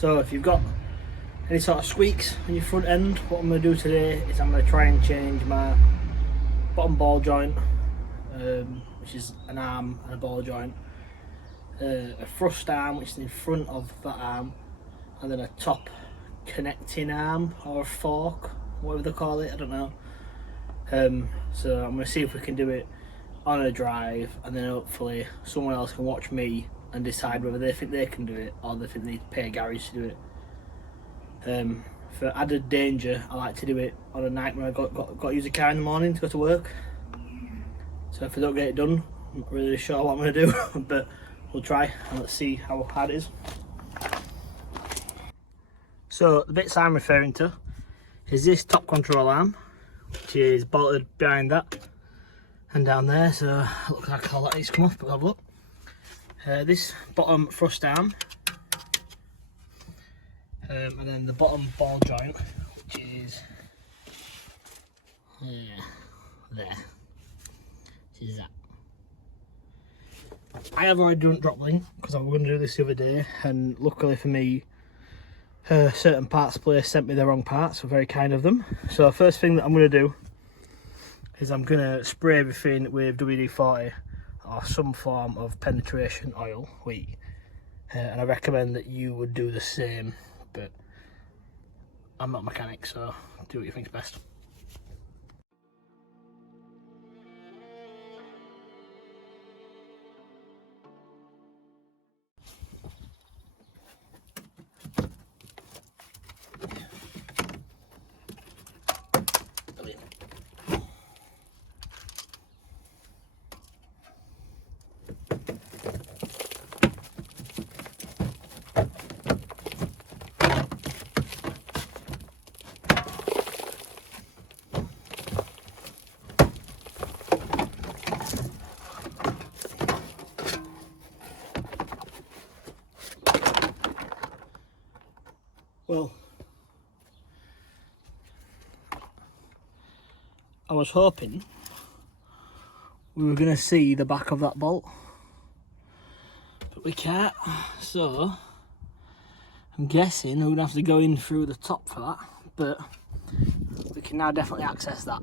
So if you've got any sort of squeaks on your front end, what I'm going to do today is I'm going to try and change my bottom ball joint, which is an arm and a ball joint, a thrust arm which is in front of that arm, and then a top connecting arm or a fork, whatever they call it, I don't know. So I'm going to see if we can do it on a drive, and then hopefully someone else can watch me and decide whether they think they can do it or they think they need to pay a garage to do it. For added danger, I like to do it on a night when I got to use a car in the morning to go to work. So if I don't get it done, I'm not really sure what I'm going to do, but we'll try and let's see how hard it is. So the bits I'm referring to is this top control arm, which is bolted behind that and down there, so it looks like all that needs to come off, but have a look. This bottom thrust arm, and then the bottom ball joint, which is there. This is that. I have already done drop link because I was going to do this the other day, and luckily for me, certain parts place sent me the wrong parts, so very kind of them. So first thing that I'm going to do is I'm going to spray everything with WD-40 or some form of penetration oil, and I recommend that you would do the same, but I'm not a mechanic, so do what you think's best. Well, I was hoping we were going to see the back of that bolt, but we can't, so I'm guessing we're going to have to go in through the top for that, but we can now definitely access that.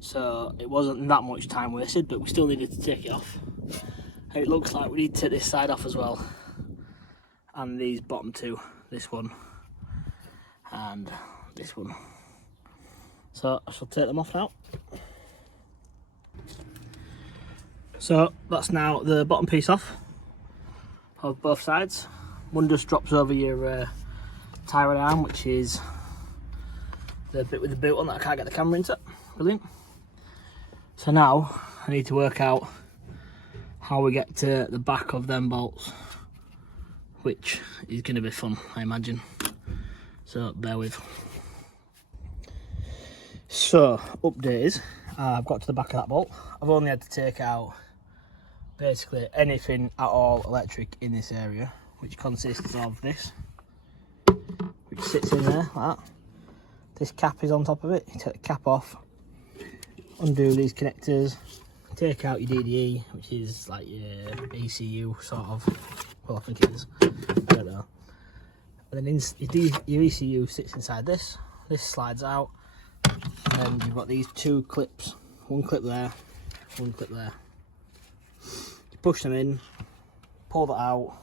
So it wasn't that much time wasted, but we still needed to take it off. And it looks like we need to take this side off as well, and these bottom two, this one and this one. So I shall take them off now. So that's now the bottom piece off of both sides. One just drops over your tie rod arm, which is the bit with the boot on that I can't get the camera into. Brilliant. So now I need to work out how we get to the back of them bolts, which is going to be fun, I imagine. So bear with. So update is, I've got to the back of that bolt. I've only had to take out basically anything at all electric in this area, which consists of this, which sits in there like that. This cap is on top of it. You take the cap off, undo these connectors, take out your DDE, which is like your ECU sort of. Well, I think it is. I don't know. And then your ECU sits inside this. This slides out, and you've got these two clips. One clip there, one clip there. You push them in, pull that out,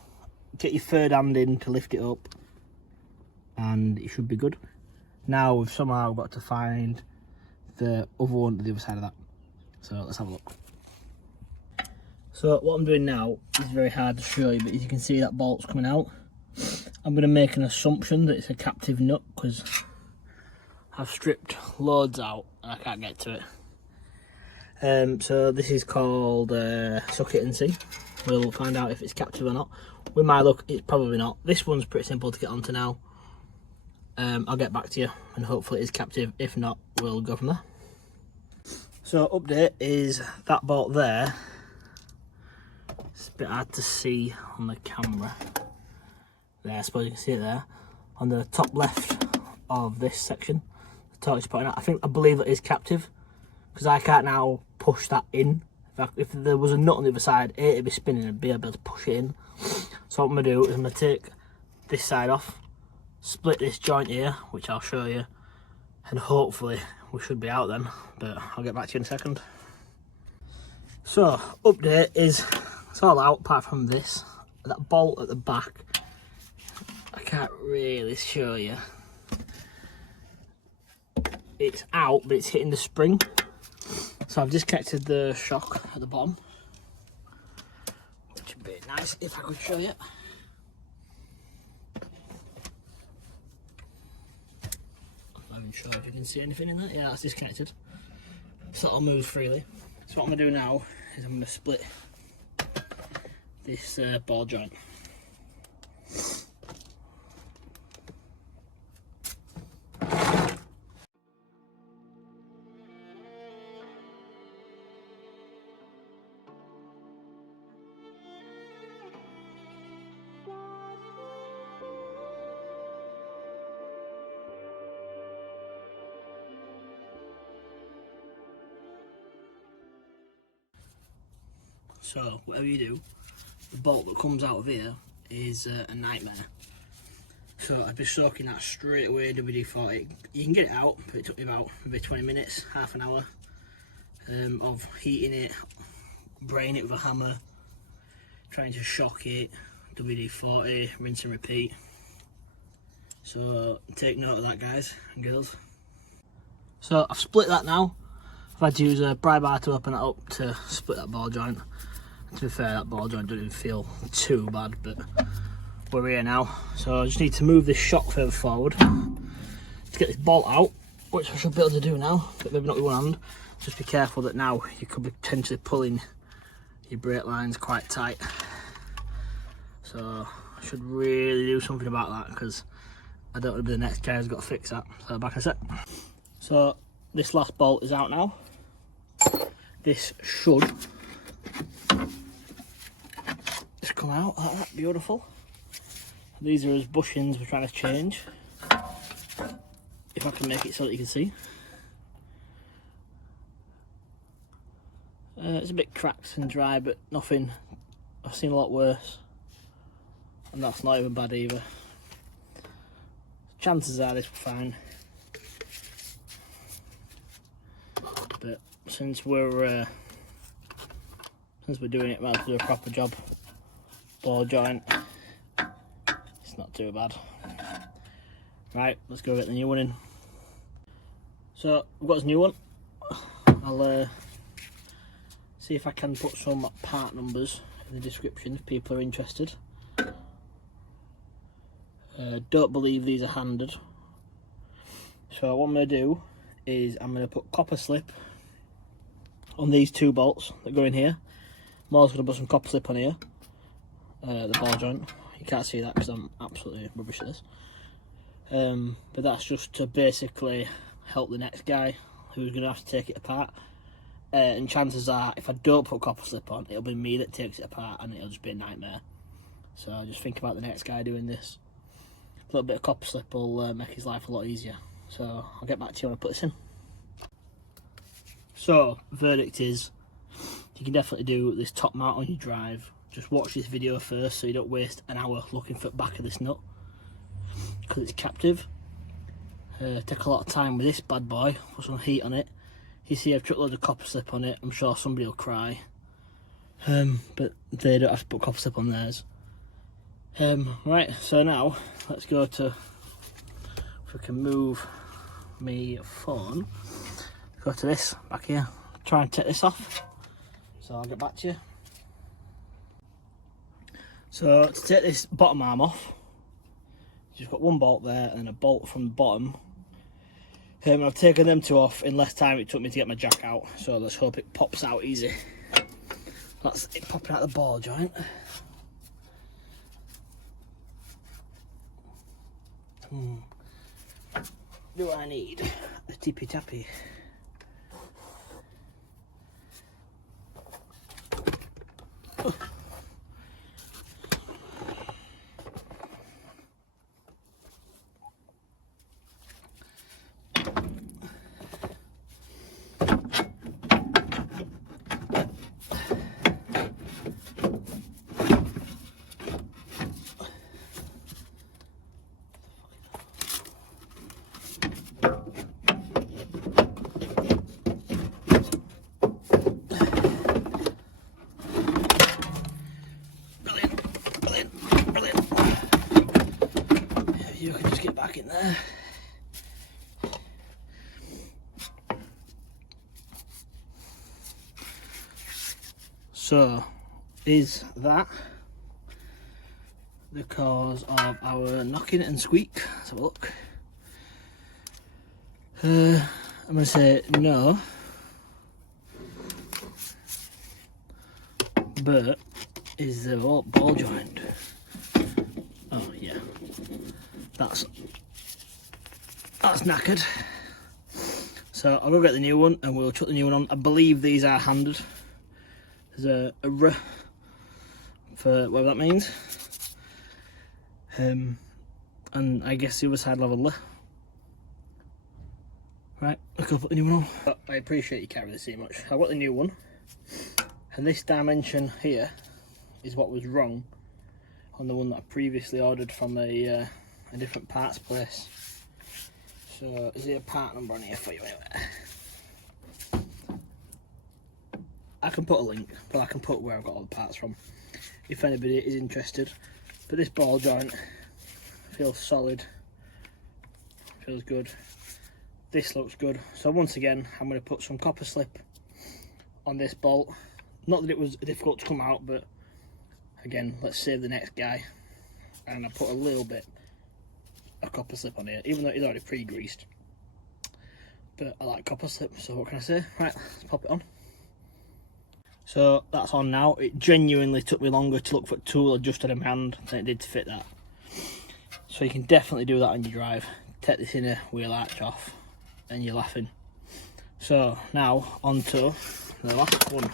get your third hand in to lift it up, and it should be good. Now we've somehow got to find the other one to the other side of that. So let's have a look. So what I'm doing now is very hard to show you, but as you can see that bolt's coming out. I'm going to make an assumption that it's a captive nut because I've stripped loads out and I can't get to it. So this is called suck it and see. We'll find out if it's captive or not. With my luck, it's probably not. This one's pretty simple to get onto now. I'll get back to you and hopefully it is captive. If not, we'll go from there. So update is that bolt there. It's a bit hard to see on the camera. There, I suppose you can see it there. On the top left of this section, the torch is pointing out. I believe that is captive because I can't now push that in. If there was a nut on the other side, it'd be spinning and be able to push it in. So what I'm going to do is I'm going to take this side off, split this joint here, which I'll show you, and hopefully we should be out then, but I'll get back to you in a second. So, update is, it's all out apart from this. That bolt at the back, I can't really show you. It's out, but it's hitting the spring. So I've disconnected the shock at the bottom, which would be nice if I could show you. I'm not even sure if you can see anything in that. Yeah, that's disconnected. So that'll move freely. So what I'm going to do now is I'm going to split this ball joint. So whatever you do, the bolt that comes out of here is a nightmare. So I'd be soaking that straight away in WD-40. You can get it out, but it took me about maybe 20 minutes, half an hour of heating it, braying it with a hammer, trying to shock it, WD-40, rinse and repeat. So take note of that, guys and girls. So I've split that now. I've had to use a pry bar to open it up to split that ball joint. To be fair, that ball joint doesn't feel too bad, but we're here now. So I just need to move this shock further forward to get this bolt out, which I should be able to do now, but maybe not with one hand. Just be careful that now you could be potentially pulling your brake lines quite tight. So I should really do something about that, because I don't want to be the next guy who's got to fix that. So back in a sec. So this last bolt is out now. This should just come out like that, beautiful. These are his bushings we're trying to change. If I can make it so that you can see. It's a bit cracked and dry, but nothing. I've seen a lot worse. And that's not even bad either. Chances are this will be fine. But since we're doing it, we'll have to do a proper job. Ball joint, it's not too bad. Right, let's go get the new one in. So I've got this new one. I'll see if I can put some part numbers in the description if people are interested. Don't believe these are handed. So what I'm going to do is I'm going to put copper slip on these two bolts that go in here. I'm also going to put some copper slip on here, the ball joint. You can't see that because I'm absolutely rubbish at this. But that's just to basically help the next guy who's going to have to take it apart. And chances are, if I don't put copper slip on, it'll be me that takes it apart and it'll just be a nightmare. So I just think about the next guy doing this. A little bit of copper slip will make his life a lot easier. So I'll get back to you when I put this in. So, verdict is, you can definitely do this top mount on your drive. Just watch this video first so you don't waste an hour looking for the back of this nut, because it's captive. Take a lot of time with this bad boy, put some heat on it. You see I've chucked loads of copper slip on it. I'm sure somebody will cry. But they don't have to put copper slip on theirs. Right, so now let's go to, if we can move my phone, go to this back here, try and take this off. So I'll get back to you. So to take this bottom arm off, you've got one bolt there and a bolt from the bottom. I've taken them two off in less time it took me to get my jack out, so let's hope it pops out easy. That's it popping out the ball joint. Do I need a tippy tappy? there. So, is that the cause of our knocking and squeak? Let's have a look. I'm going to say no, but is the ball joint? Oh yeah, that's knackered. So I'll go get the new one and we'll chuck the new one on. I believe these are handed. There's a R for whatever that means. And I guess the other side will have a L. Right, I'll go put the new one on. But I appreciate you can't really see much. I've got the new one. And this dimension here is what was wrong on the one that I previously ordered from a different parts place. So, is there a part number on here for you anyway? I can put a link, but I can put where I've got all the parts from if anybody is interested. But this ball joint feels solid, feels good. This looks good. So once again, I'm going to put some copper slip on this bolt. Not that it was difficult to come out, but again, let's save the next guy. And I put a little bit of copper slip on here, even though it's already pre-greased. But I like copper slip, so what can I say? Right, let's pop it on. So that's on now. It genuinely took me longer to look for a tool adjusted in my hand than it did to fit that. So you can definitely do that on your drive. Take this inner wheel arch off and you're laughing. So now on to the last one,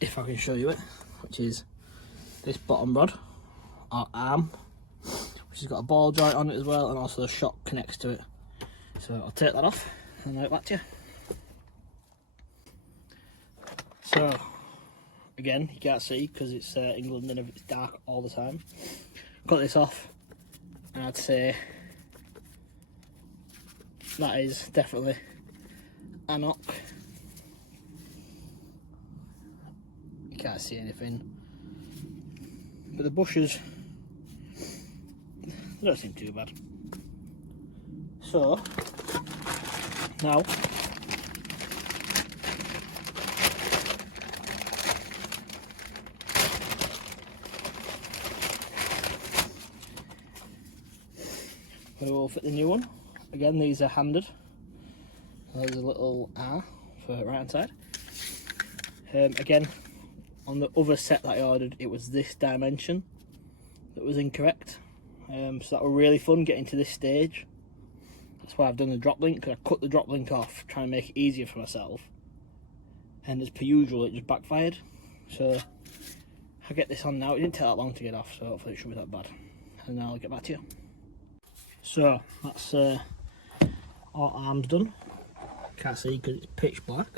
if I can show you it, which is this bottom rod or arm, which has got a ball joint on it as well, and also the shock connects to it. So I'll take that off and I'll get back to you. So again, you can't see because it's England and it's dark all the time. Got this off and I'd say that is definitely a knock. You can't see anything, but the bushes, they don't seem too bad. So now we will fit the new one. Again, these are handed. There's a little R for right hand side. Again, on the other set that I ordered, it was this dimension that was incorrect. So that was really fun getting to this stage. That's why I've done the drop link, because I cut the drop link off, trying to make it easier for myself. And as per usual, it just backfired. So I'll get this on now. It didn't take that long to get off, so hopefully it shouldn't be that bad. And now I'll get back to you. So that's all arms done. Can't see because it's pitch black.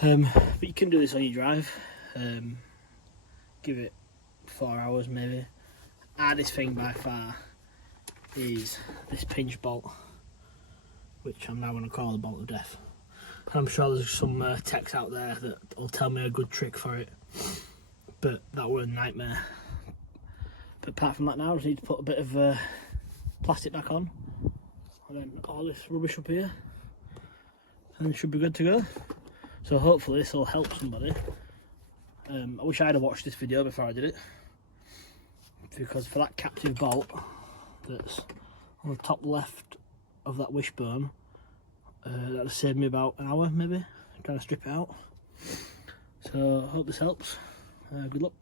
But you can do this on your drive. Give it 4 hours maybe. Hardest thing by far is this pinch bolt, which I'm now going to call the bolt of death. And I'm sure there's some techs out there that will tell me a good trick for it, but that were a nightmare. But apart from that now, I just need to put a bit of plastic back on, and then all this rubbish up here, and it should be good to go. So hopefully this will help somebody. I wish I'd have watched this video before I did it, because for that captive bolt that's on the top left of that wishbone, that would saved me about an hour maybe, trying to strip it out. So I hope this helps. Good luck.